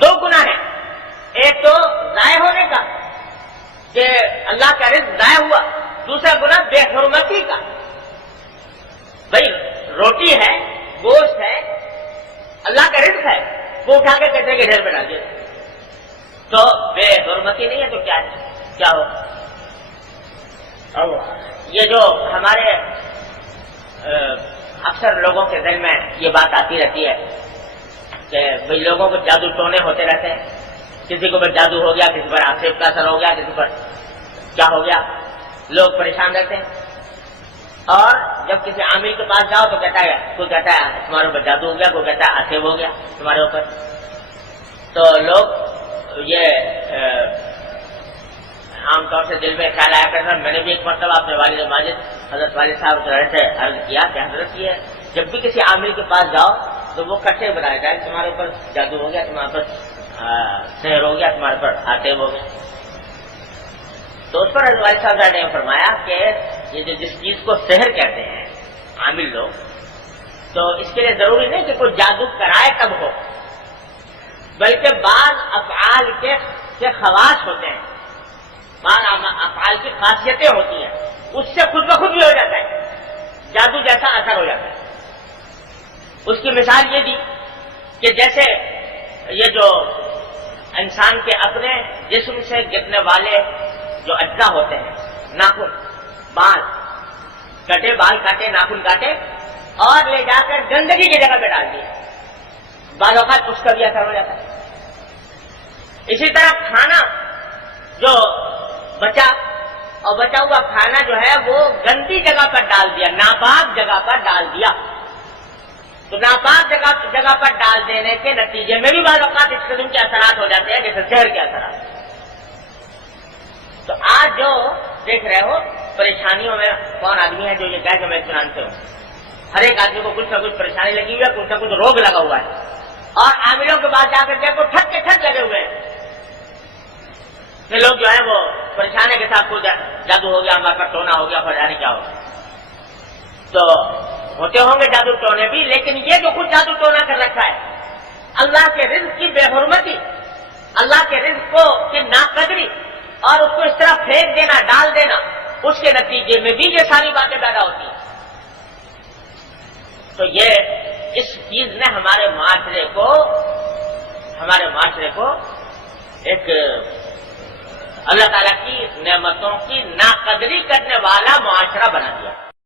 دو گناہ ہیں، ایک تو ضائع ہونے کا کہ اللہ کا رزق ضائع ہوا، دوسرا گناہ بے حرمتی کا. بھائی روٹی ہے، گوشت ہے، اللہ کا رزق ہے، وہ اٹھا کے کچرے کے ڈھیر میں ڈال دیا تو بے حرمتی نہیں ہے تو کیا ہو؟ یہ جو ہمارے اکثر لوگوں کے ذہن میں یہ بات آتی رہتی ہے کہ بھئی لوگوں کو جادو ٹونے ہوتے رہتے ہیں، کسی کو پر جادو ہو گیا، کسی پر آصف کا اثر ہو گیا، کسی پر کیا ہو گیا، لوگ پریشان رہتے ہیں. اور جب کسی عامل کے پاس جاؤ تو کہتا ہے، کوئی کہتا ہے تمہارے اوپر جادو ہو گیا، کوئی کہتا ہے آصف ہو گیا تمہارے اوپر. تو لوگ یہ عام طور سے دل میں خیال آیا کرتا. میں نے بھی ایک مرتبہ اپنے والد ماجد حضرت والد صاحب سے عرض کیا کہ حضرت یہ جب بھی کسی عامل کے پاس جاؤ تو وہ کٹے بنایا جائے، تمہارے اوپر جادو ہو گیا، تمہارے پر سحر ہو گیا، تمہارے پر آتیب ہو گیا. تو اس پر حضرت والد صاحب نے فرمایا کہ یہ جس چیز کو سحر کہتے ہیں عامل لوگ، تو اس کے لیے ضروری نہیں کہ کوئی جادو کرائے تب ہو، بلکہ بعض افعال کے خواص ہوتے ہیں، بعض افعال کی خاصیتیں ہوتی ہیں، اس سے خود بخود بھی ہو جاتا ہے، جادو جیسا اثر ہو جاتا ہے. اس کی مثال یہ دی کہ جیسے یہ جو انسان کے اپنے جسم سے گرنے والے جو اجزاء ہوتے ہیں، ناخن، بال کٹے، بال کاٹے، ناخن کاٹے اور لے جا کر گندگی کی جگہ پہ ڈال دیے، بعض اوقات اس کا بھی اثر ہو جاتا ہے. اسی طرح کھانا جو بچا ہوا کھانا جو ہے وہ گندی جگہ پر ڈال دیا، ناپاک جگہ پر ڈال دیا، تو ناپاک جگہ پر ڈال دینے کے نتیجے میں بھی بعض اوقات اس قسم کے اثرات ہو جاتے ہیں جیسے زہر کے اثرات. تو آج جو دیکھ رہے ہو پریشانیوں میں کون آدمی ہے جو یہ کہہ کہ میں اطمینان سے ہوں؟ ہر ایک آدمی کو کچھ نہ کچھ پریشانی لگی ہوئی ہے، کچھ نہ کچھ روگ لگا ہوا ہے، اور عاملوں کے پاس جا کر دیکھو ٹھک کے ٹھک لگے ہوئے ہیں کہ لوگ جو ہے وہ پریشانی کے ساتھ کوئی جادو ہو گیا، ہمارے پر ٹونا ہو گیا، پریشانی کیا ہو گیا. تو ہوتے ہوں گے جادو ٹونے بھی، لیکن یہ جو کچھ جادو ٹونا کر رکھا ہے، اللہ کے رزق کی بے حرمتی، اللہ کے رزق کو کی ناقدری اور اس کو اس طرح پھینک دینا، ڈال دینا، اس کے نتیجے میں بھی یہ ساری باتیں پیدا ہوتی ہیں. تو یہ اس چیز نے ہمارے معاشرے کو ایک اللہ تعالیٰ کی نعمتوں کی ناقدری کرنے والا معاشرہ بنا دیا.